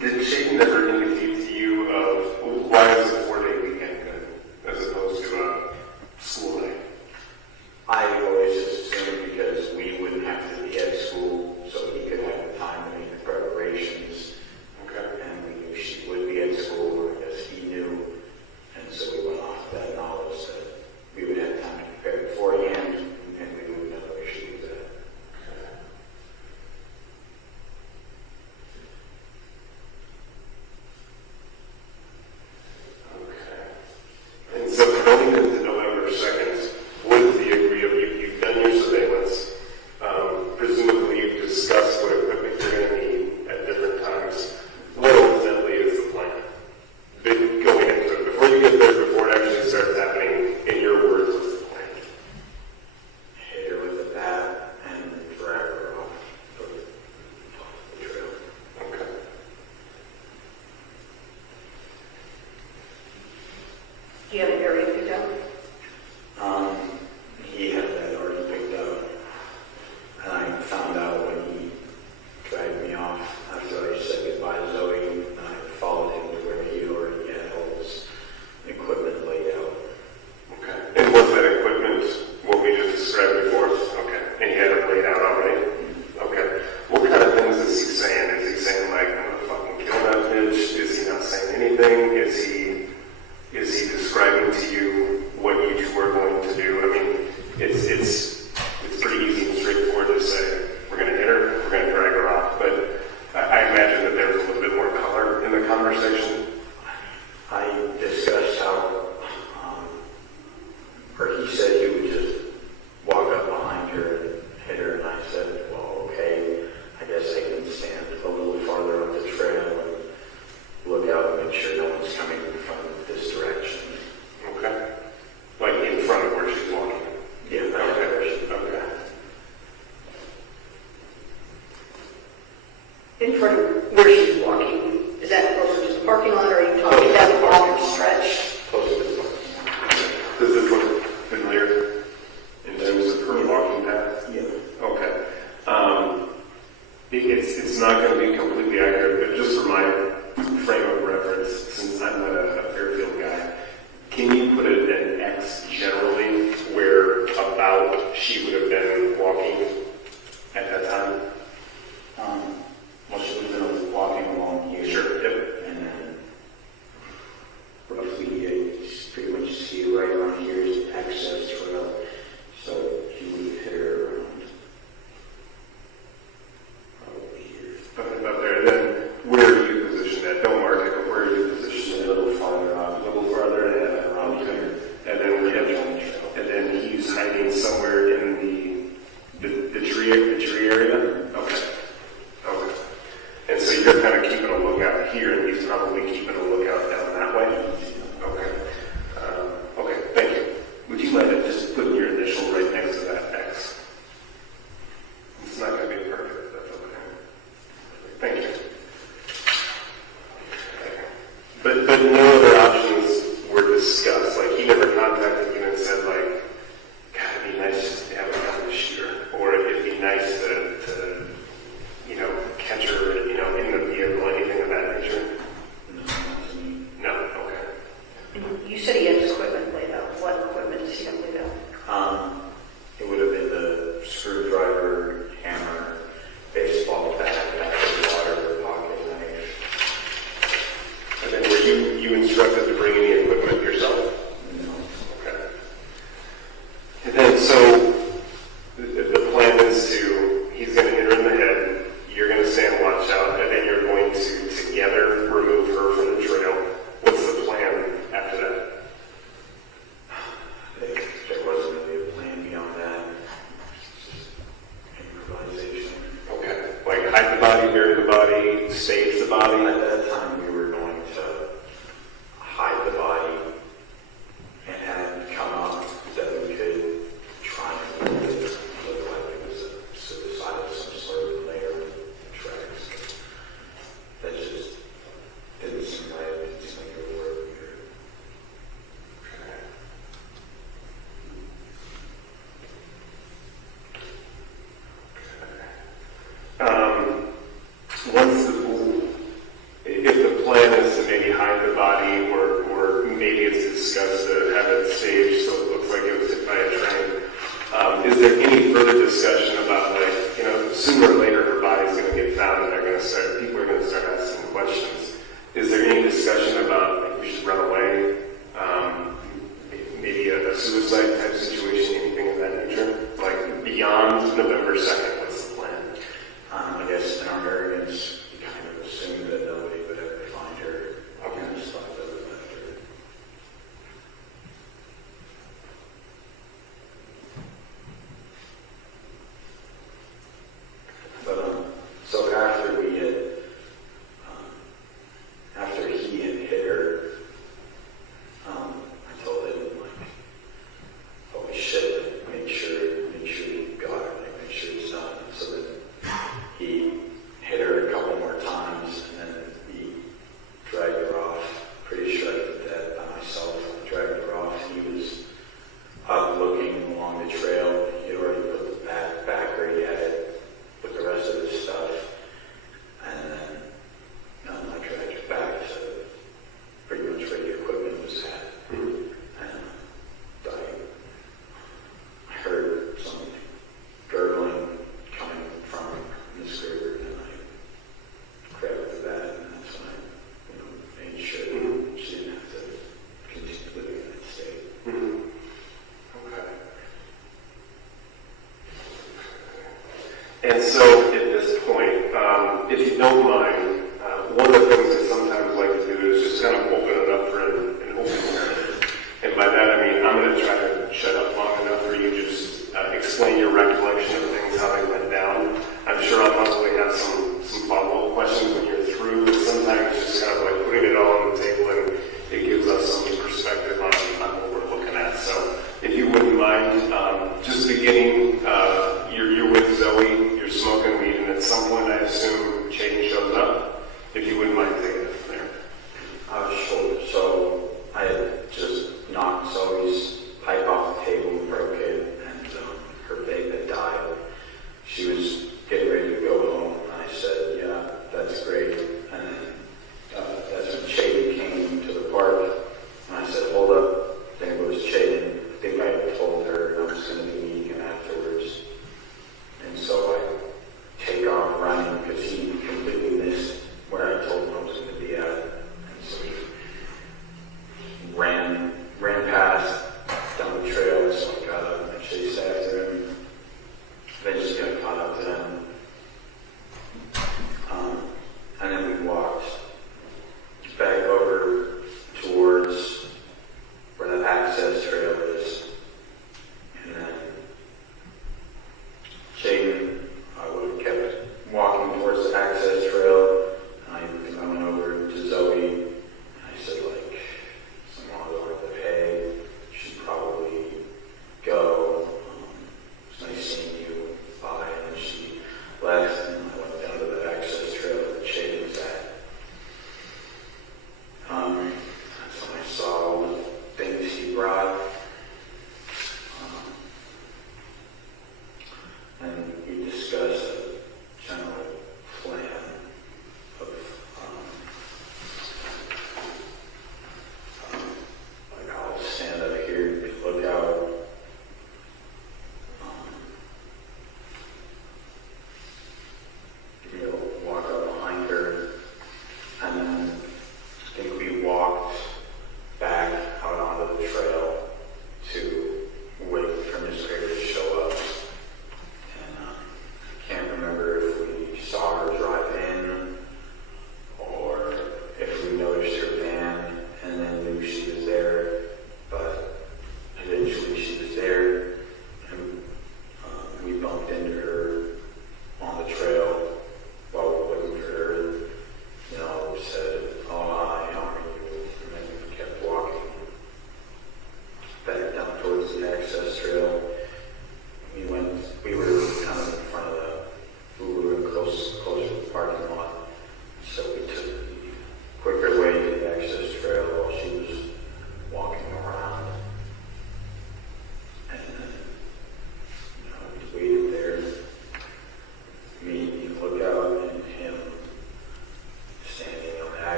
Did Shane ever indicate to you of why is a 4-day weekend good as opposed to a school day? I always just assumed because we wouldn't have to be at school, so he could have the time to make the preparations. Okay. And we knew she would be at school, or I guess he knew. And so we went off that knowledge that we would have time to prepare beforehand, and we would know where she was at. Okay. And so going into November 2nd, with the agree of you've done your surveillance, presumably you've discussed what equipment you're going to need at different times. What ultimately is the plan? Going into it, before you get there, before it actually starts happening, in your words, what's the plan? Hit her with a bat and drag her off the trail. Okay. Do you have an area picked out? He had that already picked out. And I found out when he dragged me off after I said goodbye to Zoe, and I followed him to where he already had all his equipment laid out. Okay. And was that equipment what we just described before? Okay. And he had it laid out already? Okay. What kind of things is he saying? Is he saying like, I'm gonna fucking kill that bitch? Is he not saying anything? Is he describing to you what you two are going to do? I mean, it's pretty easy and straightforward to say, we're gonna hit her, we're gonna drag her off, but I imagine that there was a little bit more color in the conversation. I discussed how, or he said he would just walk up behind her and hit her, and I said, well, okay, I guess I can stand a little farther up the trail and look out and make sure no one's coming from this direction. Okay. Like in front of where she's walking. Yeah, that direction. Okay. In front of where she's walking. Is that closer to the parking lot, or are you talking about the longer stretch? Close to the parking. Does this look familiar in terms of her walking path? Yeah. Okay. It's not going to be completely accurate, but just for my frame of reference, since I'm not a Fairfield guy, can you put an X generally where about she would have been walking at that time? Well, she would have been walking along here. Sure. Yep. And then roughly, you pretty much see right around here is the access trail. So he would have hit her around probably here. Up there. And then where are you positioned at? Don't mark it, but where are you positioned? A little farther out. A little farther and Around here. And then we're on the trail. And then he's hiding somewhere in the tree area? Okay. Okay. And so you're kind of keeping a lookout here, and he's probably keeping a lookout down that way? Okay. Okay, thank you. Would you mind just putting your initial right next to that X? It's not going to be perfect, that's okay. Thank you. But no other options were discussed. Like, he never contacted you and said, like, God, it'd be nice just to have a gun to shoot her. Or it'd be nice to catch her, in the vehicle, anything of that nature? No? Okay. You said he had his equipment laid out. What equipment does he have laid out? It would have been the screwdriver, hammer, baseball bat, water, pocket knife. And then were you instructed to bring any equipment yourself? No. Okay. And then, so, the plan is he's going to hit her in the head, you're going to stand watch out, and then you're going to together remove her from the trail. What's the plan after that? There wasn't really a plan beyond that. It's just improvisation. Okay. Like hide the body, bury the body, stage the body? At that time, we were going to hide the body and have it come up that we could try and make it look like it was a suicide of some sort layer of tracks. That just didn't seem right. It didn't seem like it would work here. for a second, what's the plan? I guess in our arrogance, we kind of assumed that nobody would ever find her. Okay. And just thought that we left her. But so after we had, after he had hit her, I told him like, holy shit, like, make sure you got her, like, make sure it's done. So then he hit her a couple more times, and then he dragged her off. Pretty sure I did that by myself. Dragged her off. He was up looking along the trail. He already put the back where he had it with the rest of his stuff. And then I dragged her back to pretty much where the equipment was at. And I heard some gurgling coming from Miss Gerber, and I grabbed the bat, and that's when I made sure that she didn't have to continue living in that state. Okay. And so at this point, if you don't mind, one of the things I sometimes like to do is just kind of open it up for an open hearing. And by that I mean I'm going to try to shut up long enough for you to just explain your recollection of things, how they went down. I'm sure I'll probably have some follow-up questions when you're through, but sometimes just kind of like putting it all on the table and it gives us some perspective on what we're looking at. So if you wouldn't mind, just beginning, you're with Zoe, you're smoking weed, and at some point I assume Shane shows up. If you wouldn't mind taking it from there. Sure. So I had just knocked Zoe's pipe off the table and broke it, and her vape had died. She was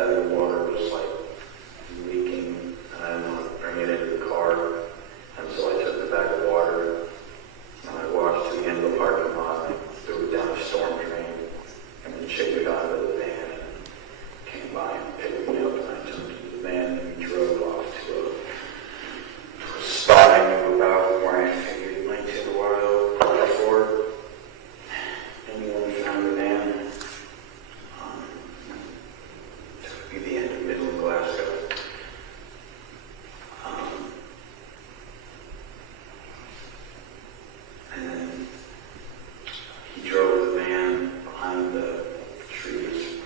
that the water was like leaking, and I didn't want to bring it into the car. And so I took the bag of water and I walked to the end of the parking lot and I threw it down a storm drain. And then Chick got out of the van and came by and picked me up, and I jumped into the van and we drove off to a spot I knew about where I figured it might take a while before anyone found the van. It would be the end of middle of Glasgow. And then he drove the van behind the trees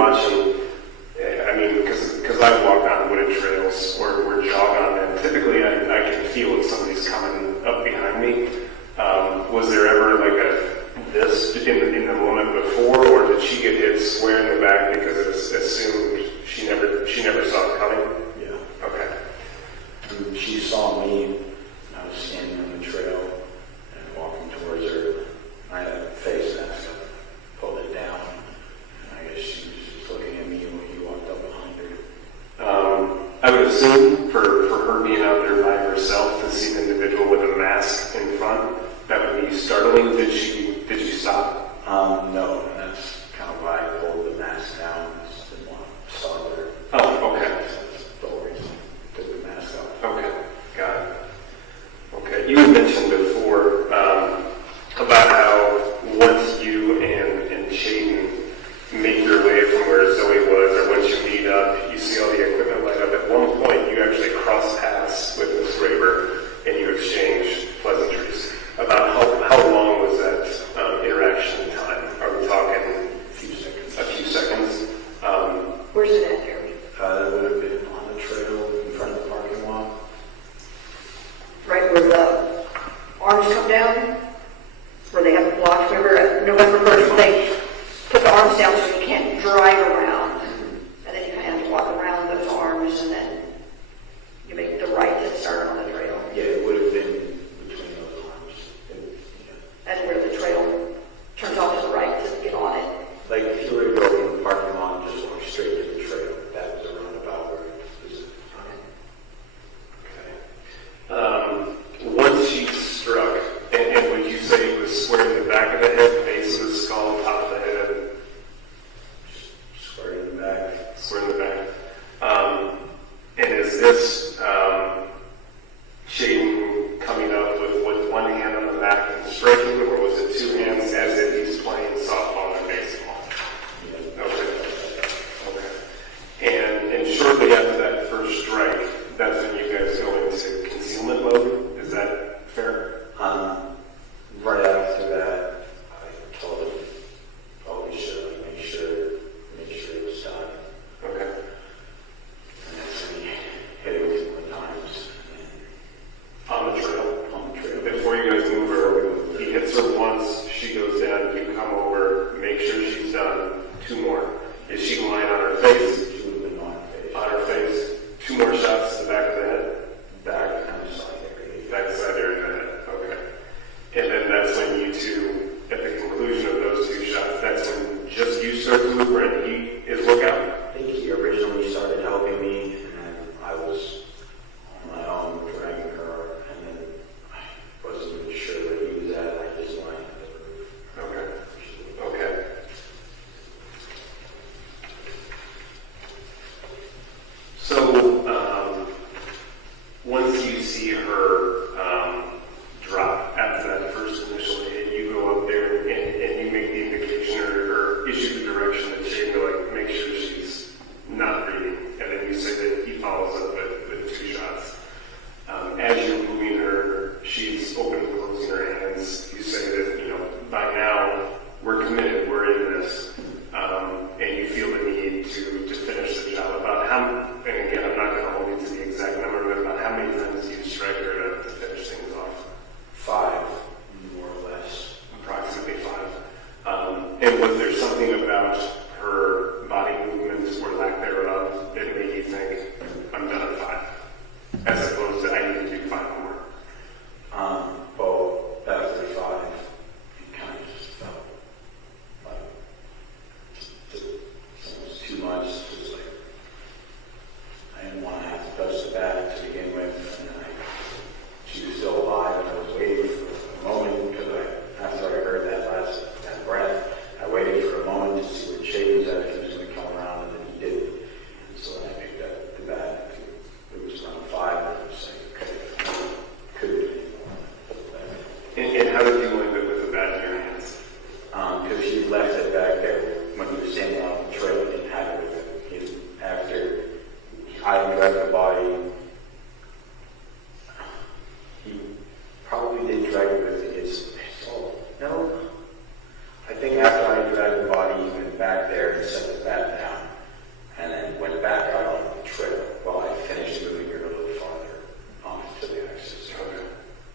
watching, I mean, because I walk on wooded trails or jog on them, typically I can feel if somebody's coming up behind me. Was there ever like this in the moment before, or did she get hit square in the back because it was assumed she never saw it coming? Yeah. Okay. And she saw me, and I was standing on the trail and walking towards her. I had a face mask up, pulled it down, and I guess she was just looking at me when he walked up behind her. I would assume for her being out there by herself to see an individual with a mask in front, that would be startling. Did she stop? No, and that's kind of why I pulled the mask down. I just didn't want to startle her. Oh, okay. That's the whole reason I took the mask off. Okay, got it. Okay, you had mentioned before about how once you and Shaden make your way from where Zoe was, or once you meet up, you see all the equipment light up. At one point, you actually cross paths with Ms. Raber and you exchange pleasantries. About how long was that interaction time? Are we talking A few seconds. a few seconds? Where's it at, Jeremy? That would have been on the trail in front of the parking lot. Right where the arms come down? Where they have the blocks, remember at November 1st, they put the arms down so you can't drive around. And then you kind of have to walk around those arms and then you make the right that start on the trail. Yeah, it would have been between those arms. Yeah. That's where the trail turns off to the right to get on it. Like if you were to go from the parking lot and just walk straight to the trail, that was a roundabout where it was. Okay. Once she struck, and would you say it was square in the back of the head, base of the skull, top of the head, Square in the back. square in the back? And is this Shaden coming up with one hand on the back and striking, or was it two hands as if he's playing softball or baseball? Yeah. Okay. And shortly after that first strike, that's when you guys go into concealment mode? Is that fair? Right after that, I told him, we should make sure it was done. Okay. And that's when he hit it a couple of times. On the trail? On the trail. Before you guys move her, he hits her once, she goes down, you come over, make sure she's done, two more. Is she lying on her face?